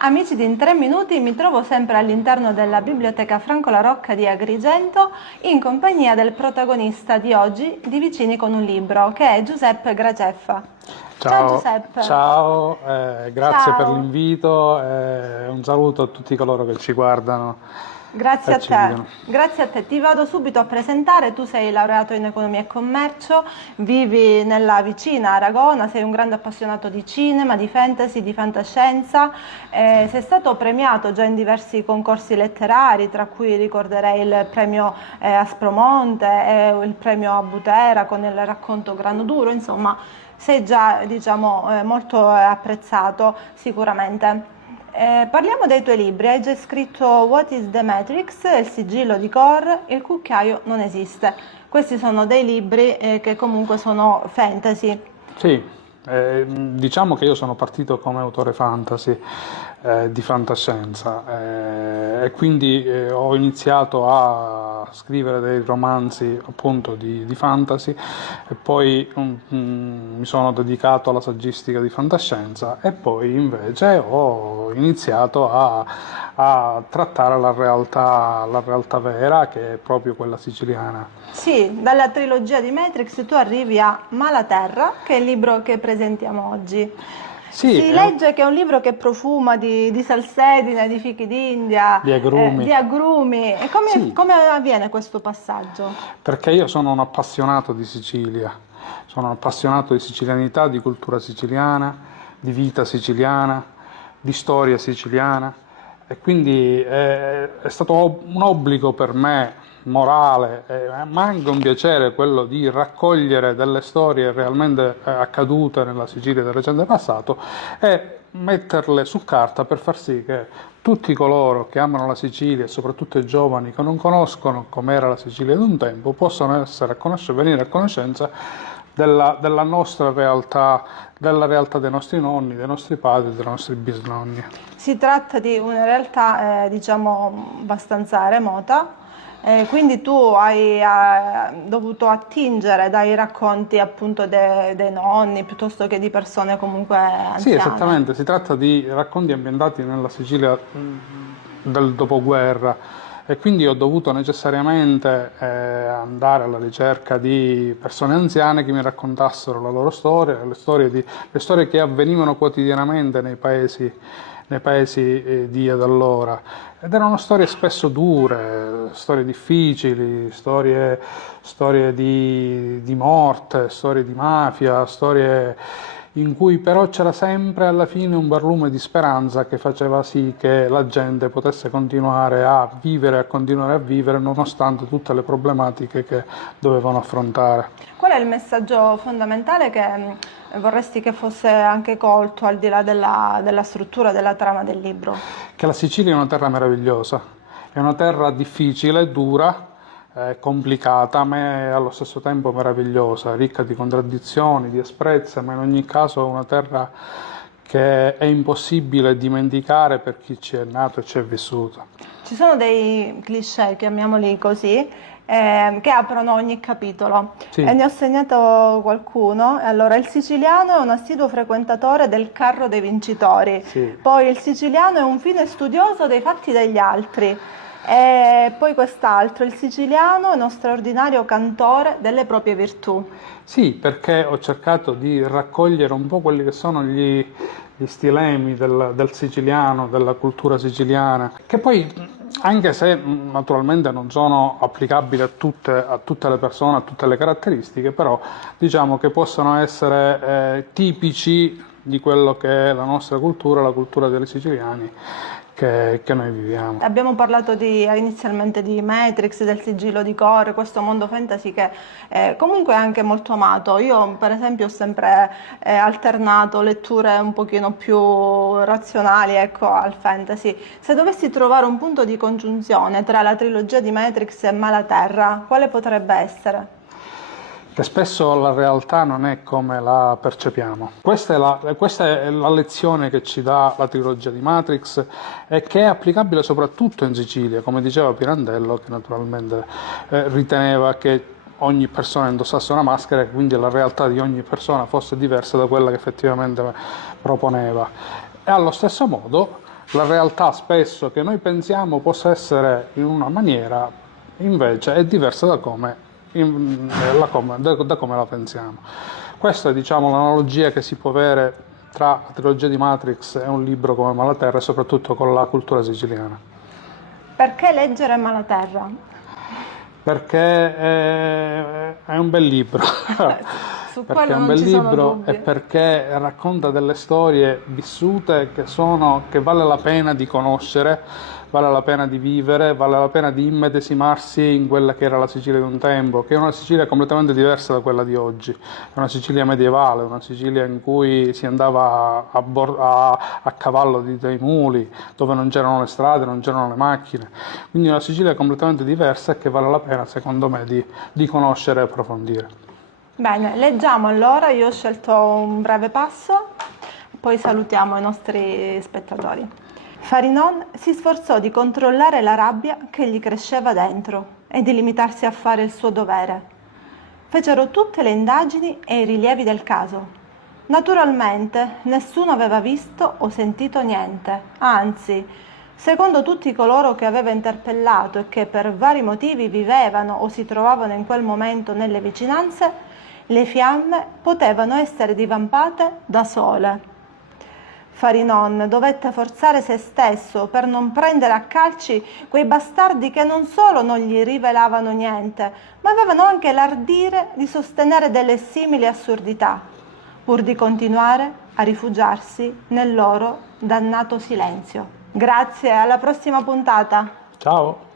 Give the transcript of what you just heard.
Amici di In 3 Minuti, mi trovo sempre all'interno della Biblioteca Franco La Rocca di Agrigento in compagnia del protagonista di oggi di Vicini con un libro, che è Giuseppe Graceffa. Ciao Ciao, Giuseppe. ciao, grazie per Ciao. l'invito e un saluto a tutti coloro che ci guardano Grazie e a ci te, vedono. grazie a te. Ti vado subito a presentare. Tu sei laureato in economia e commercio, vivi nella vicina Aragona, sei un grande appassionato di cinema, di fantasy, di fantascienza, sei stato premiato già in diversi concorsi letterari, tra cui ricorderei il premio Aspromonte e il premio a Butera con il racconto Grano Duro, insomma sei già molto apprezzato sicuramente. Parliamo dei tuoi libri. Hai già scritto What is the Matrix, Il sigillo di Kor, Il cucchiaio non esiste. Questi sono dei libri che comunque sono fantasy. Sì, diciamo che io sono partito come autore fantasy, di fantascienza, e quindi ho iniziato a scrivere dei romanzi appunto di fantasy e poi mi sono dedicato alla saggistica di fantascienza e poi invece ho iniziato a trattare la realtà vera, che è proprio quella siciliana. Sì, dalla trilogia di Matrix tu arrivi a Malaterra, che è il libro che presentiamo oggi. Sì, Si legge che è un libro che profuma di salsedine, di fichi d'India, di agrumi. di agrumi. E come, Sì, come avviene questo passaggio? perché io sono un appassionato di Sicilia, sono un appassionato di sicilianità, di cultura siciliana, di vita siciliana, di storia siciliana e quindi è stato un obbligo per me morale, ma anche un piacere quello di raccogliere delle storie realmente accadute nella Sicilia del recente passato e metterle su carta per far sì che tutti coloro che amano la Sicilia e soprattutto i giovani che non conoscono com'era la Sicilia di un tempo possano venire a conoscenza della nostra realtà, della realtà dei nostri nonni, dei nostri padri, dei nostri bisnonni. Si tratta di una realtà, diciamo, abbastanza remota, quindi tu hai dovuto attingere dai racconti appunto dei nonni piuttosto che di persone comunque Sì, anziane. esattamente, si tratta di racconti ambientati nella Sicilia del dopoguerra e quindi ho dovuto necessariamente andare alla ricerca di persone anziane che mi raccontassero la loro storia, le storie che avvenivano quotidianamente nei paesi di ed allora. Ed erano storie spesso dure, storie difficili, storie di morte, storie di mafia, storie in cui però c'era sempre alla fine un barlume di speranza che faceva sì che la gente potesse continuare a vivere e a continuare a vivere nonostante tutte le problematiche che dovevano affrontare. Qual è il messaggio fondamentale che vorresti che fosse anche colto al di là della struttura della trama del libro? Che la Sicilia è una terra meravigliosa, è una terra difficile, dura, complicata, ma è allo stesso tempo meravigliosa, ricca di contraddizioni, di asprezze, ma in ogni caso è una terra che è impossibile dimenticare per chi ci è nato e ci è vissuto. Ci sono dei cliché, chiamiamoli così, che aprono ogni capitolo e Sì, ne ho segnato qualcuno. Allora, il siciliano è un assiduo frequentatore del carro dei vincitori, sì. poi il siciliano è un fine studioso dei fatti degli altri, e poi quest'altro, il siciliano è uno straordinario cantore delle proprie virtù. Sì, perché ho cercato di raccogliere un po' quelli che sono gli stilemi del siciliano, della cultura siciliana, che poi, anche se naturalmente non sono applicabili a tutte le persone, a tutte le caratteristiche, però diciamo che possono essere tipici di quello che è la nostra cultura, la cultura dei siciliani che noi viviamo. Abbiamo parlato inizialmente di Matrix, del sigillo di Core, questo mondo fantasy che comunque è anche molto amato. Io per esempio ho sempre alternato letture un pochino più razionali, ecco, al fantasy. Se dovessi trovare un punto di congiunzione tra la trilogia di Matrix e Malaterra, quale potrebbe essere? Che spesso la realtà non è come la percepiamo. Questa è la lezione che ci dà la trilogia di Matrix e che è applicabile soprattutto in Sicilia, come diceva Pirandello, che naturalmente riteneva che ogni persona indossasse una maschera e quindi la realtà di ogni persona fosse diversa da quella che effettivamente proponeva. E allo stesso modo la realtà spesso che noi pensiamo possa essere in una maniera, invece è diversa da come la pensiamo. Questa è, diciamo, l'analogia che si può avere tra la trilogia di Matrix e un libro come Malaterra, e soprattutto con la cultura siciliana. Perché leggere Malaterra? Perché è un bel libro. Su Perché è quello un non bel ci sono libro dubbi. e perché racconta delle storie vissute che vale la pena di conoscere, vale la pena di vivere, vale la pena di immedesimarsi in quella che era la Sicilia di un tempo, che è una Sicilia completamente diversa da quella di oggi. È una Sicilia medievale, una Sicilia in cui si andava a cavallo dei muli, dove non c'erano le strade, non c'erano le macchine. Quindi una Sicilia completamente diversa e che vale la pena, secondo me, di conoscere e approfondire. Bene, leggiamo allora, io ho scelto un breve passo, poi salutiamo i nostri spettatori. Farinon si sforzò di controllare la rabbia che gli cresceva dentro e di limitarsi a fare il suo dovere. Fecero tutte le indagini e i rilievi del caso. Naturalmente nessuno aveva visto o sentito niente, anzi, secondo tutti coloro che aveva interpellato e che per vari motivi vivevano o si trovavano in quel momento nelle vicinanze, le fiamme potevano essere divampate da sole. Farinon dovette forzare se stesso per non prendere a calci quei bastardi che non solo non gli rivelavano niente, ma avevano anche l'ardire di sostenere delle simili assurdità, pur di continuare a rifugiarsi nel loro dannato silenzio. Grazie, alla prossima puntata! Ciao!